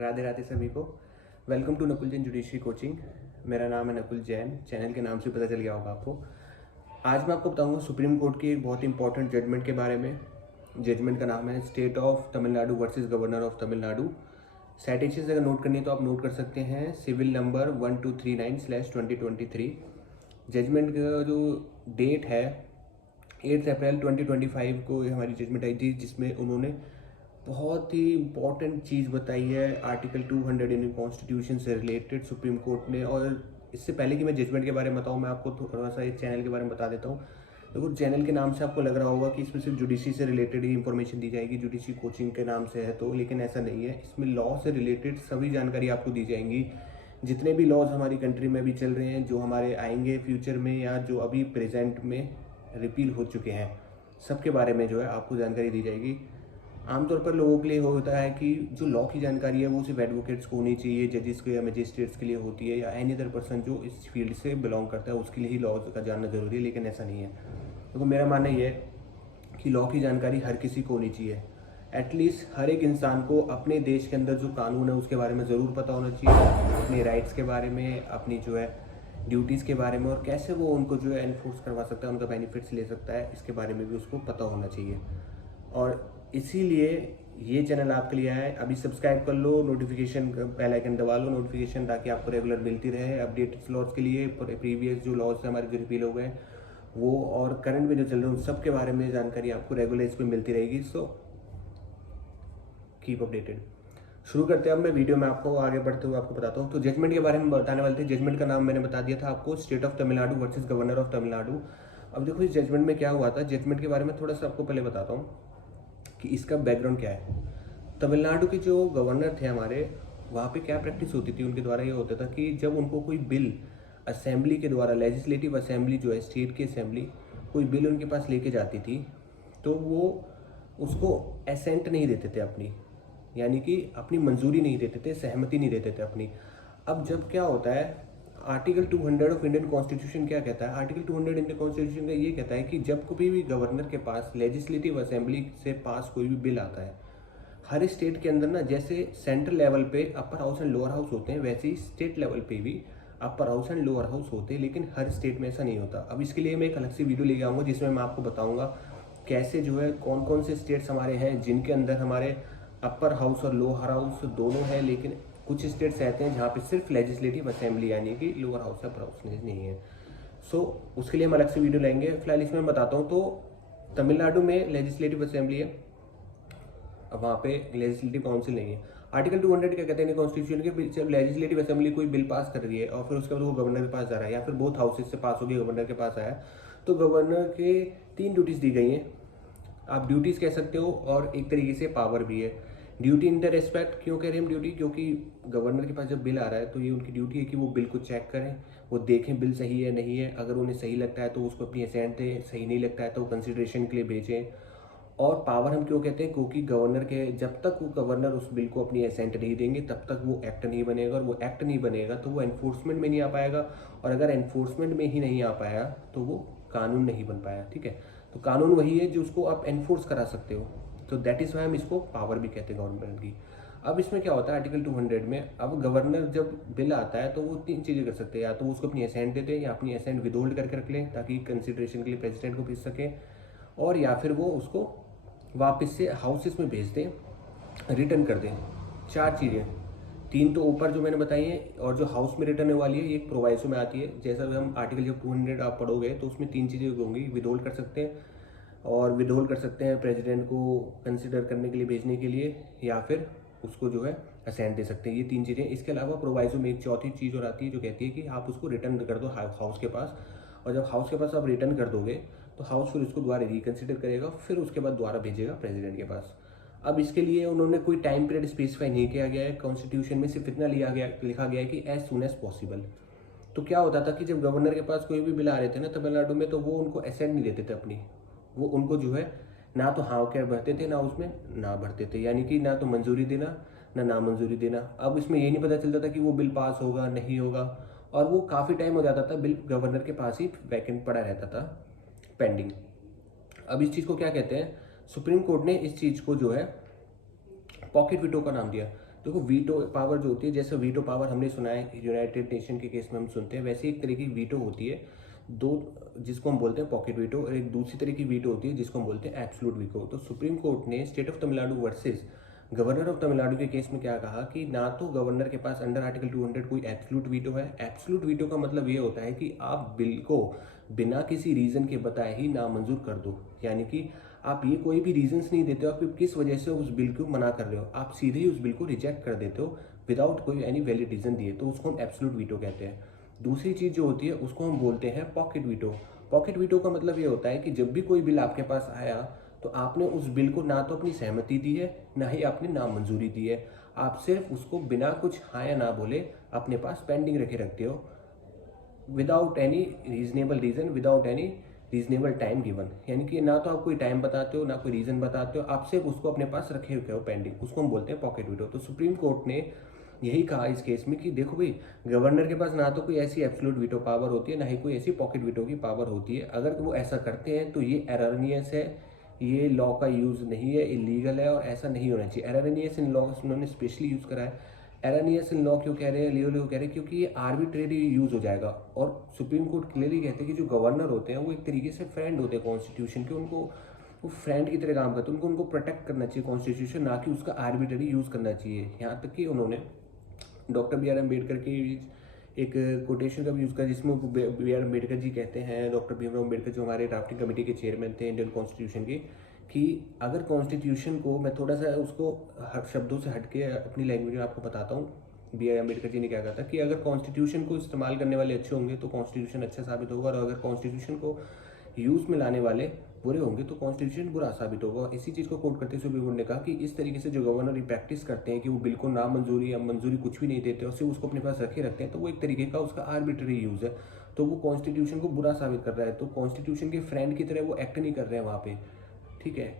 राधे राधे सभी को। Welcome to Nakul Jain judiciary coaching. मेरा नाम है नकुल जैन, चैनल के नाम से पता चल गया होगा आपको। आज मैं आपको बताऊंगा सुप्रीम कोर्ट की एक बहुत इंपॉर्टेंट जजमेंट के बारे में। जजमेंट का नाम है state of Tamil Nadu versus governor of Tamil Nadu. Citation अगर नोट करनी है तो आप नोट कर सकते हैं सिविल नंबर 1239/2023। जजमेंट का जो डेट है 8 अप्रैल 2025 को हमारी जजमेंट आई थी, जिसमें उन्होंने बहुत ही इंपॉर्टेंट चीज़ बताई है आर्टिकल 200 इंडियन कॉन्स्टिट्यूशन से रिलेटेड सुप्रीम कोर्ट ने। और इससे पहले कि मैं जजमेंट के बारे में बताऊँ, मैं आपको थोड़ा सा इस चैनल के बारे में बता देता हूँ। देखो, चैनल के नाम से आपको लग रहा होगा कि इसमें सिर्फ जुडिशरी से रिलेटेड ही इंफॉर्मेशन दी जाएगी, जुडिशरी कोचिंग के नाम से है तो, लेकिन ऐसा नहीं है। इसमें लॉ से रिलेटेड सभी जानकारी आपको दी जाएंगी। जितने भी लॉज हमारी कंट्री में भी चल रहे हैं, जो हमारे आएंगे फ्यूचर में या जो अभी प्रेजेंट में रिपील हो चुके हैं, सबके बारे में जो है आपको जानकारी दी जाएगी। आमतौर पर लोगों के लिए होता है कि जो लॉ की जानकारी है वो सिर्फ एडवोकेट्स को होनी चाहिए, जजेस को या मजिस्ट्रेट्स के लिए होती है, या एनी अदर पर्सन जो इस फील्ड से बिलोंग करता है उसके लिए ही लॉ का जानना जरूरी है, लेकिन ऐसा नहीं है। तो मेरा मानना ये है कि लॉ की जानकारी हर किसी को होनी चाहिए। एटलीस्ट हर एक इंसान को अपने देश के अंदर जो कानून है उसके बारे में ज़रूर पता होना चाहिए, अपने राइट्स के बारे में, अपनी जो है ड्यूटीज़ के बारे में, और कैसे वो उनको जो है एनफोर्स करवा सकता है, उनका बेनिफिट्स ले सकता है, इसके बारे में भी उसको पता होना चाहिए। और इसीलिए ये चैनल आपके लिए है। अभी सब्सक्राइब कर लो, नोटिफिकेशन बेल आइकन दबा लो नोटिफिकेशन, ताकि आपको रेगुलर मिलती रहे अपडेट्स लॉज के लिए। प्रीवियस जो लॉज हमारे जो रिपील हो गए वो, और करंट में जो चल रहे हैं उन सब के बारे में जानकारी आपको रेगुलर इस पर मिलती रहेगी। So keep updated. शुरू करते हैं। अब मैं वीडियो में आपको आगे बढ़ते हुए आपको बताता हूँ। तो जजमेंट के बारे में बताने वाले थे। जजमेंट का नाम मैंने बता दिया था आपको, state of Tamil Nadu versus governor of Tamil Nadu. अब देखो इस जजमेंट में क्या हुआ था। जजमेंट के बारे में थोड़ा सा आपको पहले बताता हूँ कि इसका बैकग्राउंड क्या है। तमिलनाडु के जो गवर्नर थे हमारे, वहाँ पे क्या प्रैक्टिस होती थी उनके द्वारा, ये होता था कि जब उनको कोई बिल असेंबली के द्वारा, लेजिस्लेटिव असेंबली जो है स्टेट की असेंबली, कोई बिल उनके पास लेके जाती थी तो वो उसको एसेंट नहीं देते थे अपनी, यानी कि अपनी मंजूरी नहीं देते थे, सहमति नहीं देते थे अपनी। अब जब क्या होता है, आर्टिकल 200 ऑफ इंडियन कॉन्स्टिट्यूशन क्या कहता है, आर्टिकल 200 इंडियन कॉन्स्टिट्यूशन का ये कहता है कि जब कोई भी गवर्नर के पास लेजिस्लेटिव असेंबली से पास कोई भी बिल आता है, हर स्टेट के अंदर ना, जैसे सेंट्रल लेवल पे upper house and lower house होते हैं, वैसे ही स्टेट लेवल पे भी upper house and lower house होते हैं, लेकिन हर स्टेट में ऐसा नहीं होता। अब इसके लिए मैं एक अलग से वीडियो लेके आऊँगा जिसमें मैं आपको बताऊँगा कैसे जो है कौन कौन से स्टेट्स हमारे हैं जिनके अंदर हमारे अपर हाउस और लोअर हाउस दोनों है, लेकिन कुछ स्टेट्स ऐसे हैं जहाँ पे सिर्फ लेजिस्लेटिव असेंबली यानी कि लोअर हाउस अपर हाउस नहीं है। सो उसके लिए हम अलग से वीडियो लेंगे। फिलहाल इसमें बताता हूँ। तो तमिलनाडु में लेजिस्लेटिव असेंबली है, अब वहाँ पे लेजिस्लेटिव काउंसिल नहीं है। आर्टिकल 200 क्या कहते हैं कॉन्स्टिट्यूशन के, जब लेजिस्लेटिव असेंबली कोई बिल पास कर रही है और फिर उसके बाद वो गवर्नर के पास जा रहा है, या फिर बोथ हाउसेज से पास हो गया गवर्नर के पास आया, तो गवर्नर के 3 ड्यूटीज़ दी गई हैं। आप ड्यूटीज़ कह सकते हो, और एक तरीके से पावर भी है। ड्यूटी इन द रेस्पेक्ट क्यों कह रहे हैं हम ड्यूटी, क्योंकि गवर्नर के पास जब बिल आ रहा है तो ये उनकी ड्यूटी है कि वो बिल को चेक करें, वो देखें बिल सही है नहीं है। अगर उन्हें सही लगता है तो उसको अपनी असेंट दें, सही नहीं लगता है तो वो कंसिडरेशन के लिए भेजें। और पावर हम क्यों कहते हैं, क्योंकि गवर्नर के, जब तक वो गवर्नर उस बिल को अपनी असेंट नहीं देंगे तब तक वो एक्ट नहीं बनेगा, और वो एक्ट नहीं बनेगा तो वो एनफोर्समेंट में नहीं आ पाएगा, और अगर एनफोर्समेंट में ही नहीं आ पाया तो वो कानून नहीं बन पाया। ठीक है, तो कानून वही है जो उसको आप एनफोर्स करा सकते हो, तो दैट इज वाई हम इसको पावर भी कहते हैं गवर्नमेंट की। अब इसमें क्या होता है आर्टिकल 200 में, अब गवर्नर जब बिल आता है तो वो 3 चीज़ें कर सकते हैं, या तो वो उसको अपनी असेंट दे दें, या अपनी असेंट विदहोल्ड करके रख लें ताकि कंसिडरेशन के लिए प्रेसिडेंट को भेज सकें, और या फिर वो उसको वापस से हाउसेस में भेज दें, रिटर्न कर दें। 4 चीज़ें, 3 तो ऊपर जो मैंने बताई है, और जो हाउस में रिटर्न वाली है एक प्रोवाइसो में आती है। जैसा हम आर्टिकल जब 200 आप पढ़ोगे तो उसमें 3 चीज़ें होंगी, विदहोल्ड कर सकते हैं, और विदहोल्ड कर सकते हैं प्रेसिडेंट को कंसिडर करने के लिए, भेजने के लिए, या फिर उसको जो है असेंट दे सकते हैं। ये 3 चीज़ें। इसके अलावा प्रोवाइसो में एक चौथी चीज़ और आती है जो कहती है कि आप उसको रिटर्न कर दो हाउस के पास, और जब हाउस के पास आप रिटर्न कर दोगे तो हाउस फिर उसको दोबारा रिकन्सिडर करेगा, फिर उसके बाद दोबारा भेजेगा प्रेसिडेंट के पास। अब इसके लिए उन्होंने कोई टाइम पीरियड स्पेसिफाई नहीं किया गया है कॉन्स्टिट्यूशन में, सिर्फ इतना लिखा गया है कि एज सुन एज पॉसिबल। तो क्या होता था कि जब गवर्नर के पास कोई भी बिल आ रहे थे ना तमिलनाडु में, तो वो उनको असेंट नहीं देते थे अपनी, वो उनको जो है ना तो हाँ क्या भरते थे, ना उसमें ना भरते थे, यानी कि ना तो मंजूरी देना ना नामंजूरी देना। अब इसमें ये नहीं पता चलता था कि वो बिल पास होगा नहीं होगा, और वो काफ़ी टाइम हो जाता था बिल गवर्नर के पास ही वैकेंट पड़ा रहता था, पेंडिंग। अब इस चीज़ को क्या कहते हैं, सुप्रीम कोर्ट ने इस चीज़ को जो है पॉकेट विटो का नाम दिया। देखो वीटो पावर जो होती है, जैसे वीटो पावर हमने सुना है यूनाइटेड नेशन के केस में हम सुनते हैं, वैसे एक तरह की वीटो होती है दो, जिसको हम बोलते हैं पॉकेट वीटो, और एक दूसरी तरह की वीटो होती है जिसको हम बोलते हैं एब्सोल्यूट वीटो। तो सुप्रीम कोर्ट ने state of Tamil Nadu versus governor of Tamil Nadu के केस में क्या कहा कि ना तो गवर्नर के पास अंडर आर्टिकल 200 कोई एब्सोल्यूट वीटो है। एब्सोल्यूट वीटो का मतलब ये होता है कि आप बिल को बिना किसी रीजन के बताए ही नामंजूर कर दो, यानी कि आप ये कोई भी रीजंस नहीं देते हो आप किस वजह से उस बिल को मना कर रहे हो, आप सीधे ही उस बिल को रिजेक्ट कर देते हो विदाउट कोई एनी वैलिड रीजन दिए, तो उसको हम एब्सोल्यूट वीटो कहते हैं। दूसरी चीज जो होती है उसको हम बोलते हैं पॉकेट वीटो। पॉकेट वीटो का मतलब ये होता है कि जब भी कोई बिल आपके पास आया तो आपने उस बिल को ना तो अपनी सहमति दी है ना ही आपने नामंजूरी दी है, आप सिर्फ उसको बिना कुछ हाँ या ना बोले अपने पास पेंडिंग रखते हो without any reasonable reason, without any reasonable time given, यानी कि ना तो आप कोई टाइम बताते हो ना कोई रीजन बताते हो, आप सिर्फ उसको अपने पास रखे हुए हो पेंडिंग, उसको हम बोलते हैं पॉकेट वीटो। तो सुप्रीम कोर्ट ने यही कहा इस केस में कि देखो भाई, गवर्नर के पास ना तो कोई ऐसी एब्सोल्यूट वीटो पावर होती है ना ही कोई ऐसी पॉकेट वीटो की पावर होती है। अगर वो ऐसा करते हैं तो ये एररनियस है, ये लॉ का यूज नहीं है, इलीगल है और ऐसा नहीं होना चाहिए। एररनियस इन लॉ उन्होंने स्पेशली यूज करा है। एररनियस इन लॉ क्यों कह रहे हैं, लीगल क्यों कह रहे हैं, क्योंकि ये आर्बिट्रेरी यूज हो जाएगा। और सुप्रीम कोर्ट क्लियरली कहते हैं कि जो गवर्नर होते हैं वो एक तरीके से फ्रेंड होते हैं कॉन्स्टिट्यूशन के, उनको वो फ्रेंड की तरह काम करते हैं, उनको प्रोटेक्ट करना चाहिए कॉन्स्टिट्यूशन, ना कि उसका आर्बिट्रेरी यूज करना चाहिए। यहाँ तक कि उन्होंने डॉक्टर बी आर अम्बेडकर की एक कोटेशन का भी यूज़ करा, जिसमें बी आर अम्बेडकर जी कहते हैं, डॉक्टर भीमराव अम्बेडकर जो हमारे ड्राफ्टिंग कमेटी के चेयरमैन थे इंडियन कॉन्स्टिट्यूशन के, कि अगर कॉन्स्टिट्यूशन को, मैं थोड़ा सा उसको शब्दों से हटके अपनी लैंग्वेज में आपको बताता हूँ, बी आर अम्बेडकर जी ने क्या कहा था कि अगर कॉन्स्टिट्यूशन को इस्तेमाल करने वाले अच्छे होंगे तो कॉन्स्टिट्यूशन अच्छा साबित होगा, और अगर कॉन्स्टिट्यूशन को यूज में लाने वाले बुरे होंगे तो कॉन्स्टिट्यूशन बुरा साबित होगा। इसी चीज़ को कोट करते हुए सुप्रीम कोर्ट ने कहा कि इस तरीके से जो गवर्नर ये प्रैक्टिस करते हैं कि वो बिल को ना मंजूरी या मंजूरी कुछ भी नहीं देते और सिर्फ उसको अपने पास रखे रखते हैं, तो वो एक तरीके का उसका आर्बिट्ररी यूज है, तो वो कॉन्स्टिट्यूशन को बुरा साबित कर रहा है, तो कॉन्स्टिट्यूशन के फ्रेंड की तरह वो एक्ट नहीं कर रहे हैं वहाँ पे, ठीक है।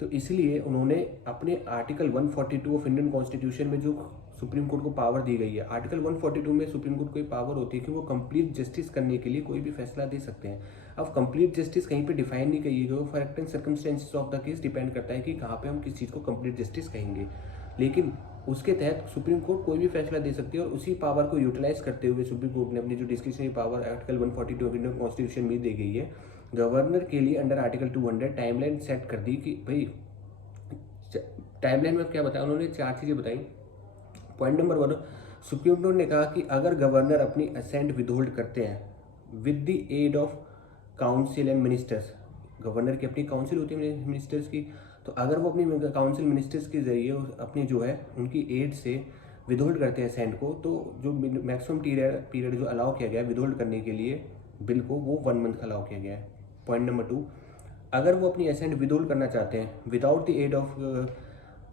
तो इसलिए उन्होंने अपने आर्टिकल 142 ऑफ इंडियन कॉन्स्टिट्यूशन में जो सुप्रीम कोर्ट को पावर दी गई है, आर्टिकल 142 में सुप्रीम कोर्ट को ये पावर होती है कि वो कंप्लीट जस्टिस करने के लिए कोई भी फैसला दे सकते हैं। अब कंप्लीट जस्टिस कहीं पे डिफाइन नहीं कही गई, fact and circumstances of the case depend करता है कि कहाँ पे हम किस चीज़ को कंप्लीट जस्टिस कहेंगे, लेकिन उसके तहत सुप्रीम कोर्ट कोई भी फैसला दे सकती है। और उसी पावर को यूटिलाइज करते हुए सुप्रीम कोर्ट ने अपनी जो discretionary power article 142 of Indian constitution में दी गई है, गवर्नर के लिए अंडर आर्टिकल 200 टाइमलाइन सेट कर दी कि भाई, टाइमलाइन में क्या बताया उन्होंने, 4 चीज़ें बताई। पॉइंट नंबर 1, सुप्रीम कोर्ट ने कहा कि अगर गवर्नर अपनी असेंट विदहोल्ड करते हैं with the aid of council and ministers, governor की अपनी काउंसिल होती है मिनिस्टर्स की, तो अगर वो अपनी काउंसिल मिनिस्टर्स के जरिए अपनी जो है उनकी एड से विदहोल्ड करते हैं असेंट को, तो जो मैक्सिमम पीरियड जो अलाउ किया गया है विदहोल्ड करने के लिए बिल को, वो 1 मंथ अलाउ किया गया है। पॉइंट नंबर 2, अगर वो अपनी असेंट विदहोल्ड करना चाहते हैं without the aid of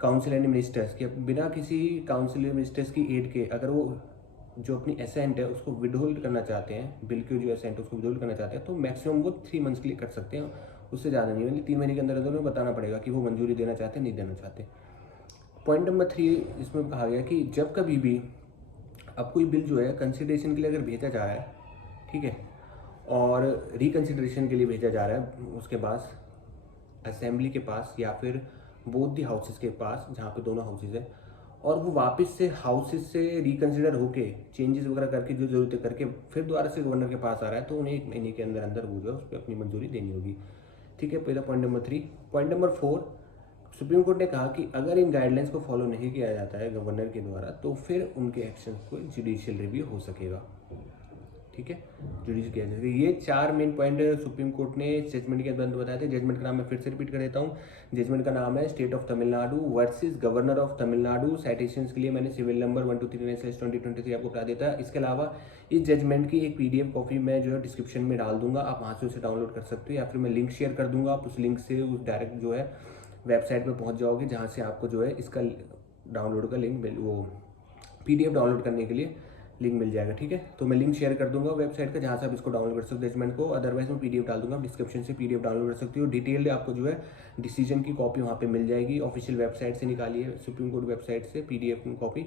council and ministers के, बिना किसी काउंसिल मिनिस्टर्स की एड के, अगर वो जो अपनी असेंट है उसको विदहोल्ड करना चाहते हैं, बिल के जो असेंट है उसको विदहोल्ड करना चाहते हैं, तो मैक्सिमम वो 3 मंथ्स के लिए कर सकते हैं, उससे ज़्यादा नहीं, मतलब 3 महीने के अंदर अंदर उन्हें बताना पड़ेगा कि वो मंजूरी देना चाहते हैं नहीं देना चाहते। पॉइंट नंबर 3 इसमें कहा गया कि जब कभी भी अब कोई बिल जो है कंसिडरेशन के लिए अगर भेजा जा रहा है, ठीक है, और रिकन्सिडरेशन के लिए भेजा जा रहा है उसके पास असेंबली के पास या फिर बोथ दी हाउसेस के पास, जहाँ पे दोनों हाउसेस है, और वो वापस से हाउसेस से रिकन्सिडर होके चेंजेस वगैरह करके जो जरूरतें करके फिर दोबारा से गवर्नर के पास आ रहा है, तो उन्हें 1 महीने के अंदर अंदर वो जो उस पर अपनी मंजूरी देनी होगी, ठीक है। पहला point number 3। Point number 4, supreme court ने कहा कि अगर इन गाइडलाइंस को फॉलो नहीं किया जाता है गवर्नर के द्वारा, तो फिर उनके एक्शन को जुडिशियल रिव्यू हो सकेगा, ठीक है, जुडिशियल किया जाएगा। ये 4 मेन पॉइंट सुप्रीम कोर्ट ने जजमेंट के अंदर बताए थे। जजमेंट का नाम मैं फिर से रिपीट कर देता हूँ, जजमेंट का नाम है state of Tamil Nadu versus governor of Tamil Nadu. Citations के लिए मैंने सिविल नंबर 1239/2023 आपको बता देता है। इसके अलावा इस जजमेंट की एक PDF कॉपी मैं जो है डिस्क्रिप्शन में डाल दूंगा, आप वहाँ से उसे डाउनलोड कर सकते हो, या फिर मैं लिंक शेयर कर दूंगा, आप उस लिंक से उस डायरेक्ट जो है वेबसाइट पर पहुँच जाओगे, जहाँ से आपको जो है इसका डाउनलोड का लिंक, वो PDF डाउनलोड करने के लिए लिंक मिल जाएगा, ठीक है। तो मैं लिंक शेयर कर दूंगा वेबसाइट का, जहाँ से आप इसको डाउनलोड कर सकते हो जजमेंट को, अदरवाइज मैं PDF डाल दूंगा, डिस्क्रिप्शन से PDF डाउनलोड कर सकती हो। डिटेल्ड आपको जो है डिसीजन की कॉपी वहाँ पे मिल जाएगी, ऑफिशियल वेबसाइट से निकाली है, सुप्रीम कोर्ट वेबसाइट से PDF की कॉपी,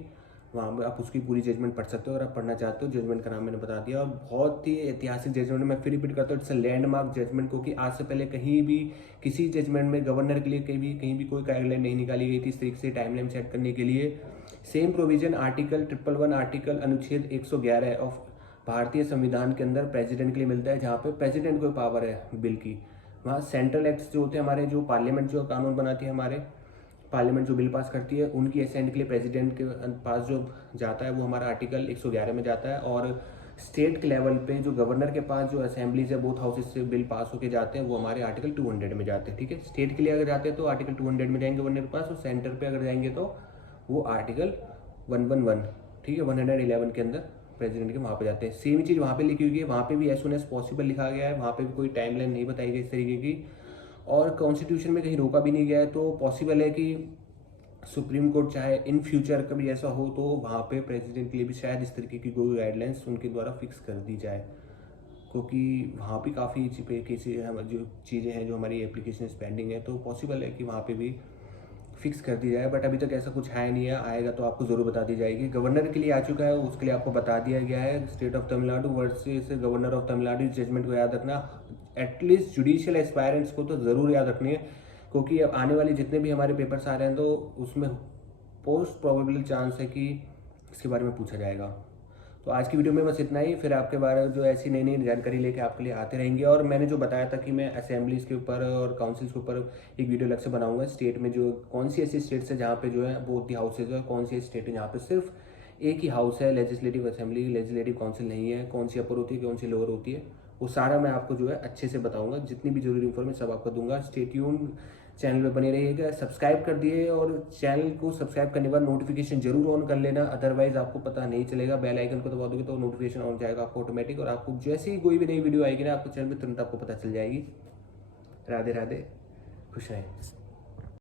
वहाँ पर आप उसकी पूरी जजमेंट पढ़ सकते हो अगर आप पढ़ना चाहते हो। जजमेंट का नाम मैंने बता दिया, और बहुत ही ऐतिहासिक जजमेंट, मैं फिर रिपीट करता हूँ, इट्स अ लैंडमार्क जजमेंट, क्योंकि आज से पहले कहीं भी किसी जजमेंट में गवर्नर के लिए कहीं भी कोई गाइडलाइन नहीं निकाली गई थी इस तरीके से टाइमलाइन सेट करने के लिए। सेम प्रोविजन आर्टिकल 111 आर्टिकल अनुच्छेद 111 ऑफ भारतीय संविधान के अंदर प्रेसिडेंट के लिए मिलता है, जहाँ पे प्रेसिडेंट को पावर है बिल की। वहाँ सेंट्रल एक्ट्स जो होते हैं हमारे, जो पार्लियामेंट जो कानून बनाती है, हमारे पार्लियामेंट जो बिल पास करती है, उनकी असेंट के लिए प्रेसिडेंट के पास जो जाता है वो हमारा आर्टिकल 111 में जाता है। और स्टेट के लेवल पे जो गवर्नर के पास जो असेंबलीज है, बोथ हाउसेज से बिल पास होके जाते हैं, वो हमारे आर्टिकल 200 में जाते हैं। ठीक है, स्टेट के लिए अगर जाते हैं तो आर्टिकल 200 में जाएंगे गवर्नर के पास, और सेंटर पे अगर जाएंगे तो वो आर्टिकल 111, ठीक है, 111 के अंदर प्रेसिडेंट के वहाँ पे जाते हैं। सेम चीज़ वहाँ पे लिखी हुई है, वहाँ पे भी एज सुन एज पॉसिबल लिखा गया है, वहाँ पे भी कोई टाइमलाइन नहीं बताई गई इस तरीके की, और कॉन्स्टिट्यूशन में कहीं रोका भी नहीं गया है। तो पॉसिबल है कि सुप्रीम कोर्ट चाहे इन फ्यूचर कभी ऐसा हो तो वहाँ पे प्रेसिडेंट के लिए भी शायद इस तरीके की कोई गाइडलाइंस उनके द्वारा फिक्स कर दी जाए, क्योंकि वहाँ भी काफ़ी जो चीज़ें हैं जो हमारी एप्लीकेशन पेंडिंग है, तो पॉसिबल है कि वहाँ पे भी फिक्स कर दी जाए। बट अभी तक ऐसा कुछ है नहीं है, आएगा तो आपको ज़रूर बता दी जाएगी। गवर्नर के लिए आ चुका है, उसके लिए आपको बता दिया गया है। State of Tamil Nadu versus governor of Tamil Nadu, इस जजमेंट को याद रखना। एटलीस्ट जुडिशियल एस्पायरेंट्स को तो ज़रूर याद रखनी है, क्योंकि अब आने वाले जितने भी हमारे पेपर्स आ रहे हैं तो उसमें पोस्ट प्रोबेबल चांस है कि इसके बारे में पूछा जाएगा। तो आज की वीडियो में बस इतना ही, फिर आपके बारे में जो ऐसी नई नई जानकारी लेके आपके लिए आते रहेंगे। और मैंने जो बताया था कि मैं असेंबलीज के ऊपर और काउंसिल्स के ऊपर एक वीडियो अलग से बनाऊंगा, स्टेट में जो कौन सी ऐसी स्टेट्स है जहाँ पे जो है बोथ दी हाउसेज है, कौन सी स्टेट है जहाँ पे सिर्फ एक ही हाउस है, लेजिस्लेटिव असेंबली, लेजिस्लेटिव काउंसिल नहीं है, कौन सी अपर होती है कौन सी लोअर होती है, वो सारा मैं आपको जो है अच्छे से बताऊंगा। जितनी भी जरूरी इन्फॉर्मेशन सब आपको दूंगा। स्टे ट्यून्ड, चैनल पे बने रहिएगा, सब्सक्राइब कर दिए, और चैनल को सब्सक्राइब करने के बाद नोटिफिकेशन जरूर ऑन कर लेना, अदरवाइज आपको पता नहीं चलेगा। बेल आइकन को दबा दोगे तो नोटिफिकेशन ऑन जाएगा आपको ऑटोमेटिक, और आपको जैसे ही कोई भी नई वीडियो आएगी ना, आपको चैनल में तुरंत आपको पता चल जाएगी। राधे राधे, खुश रहें।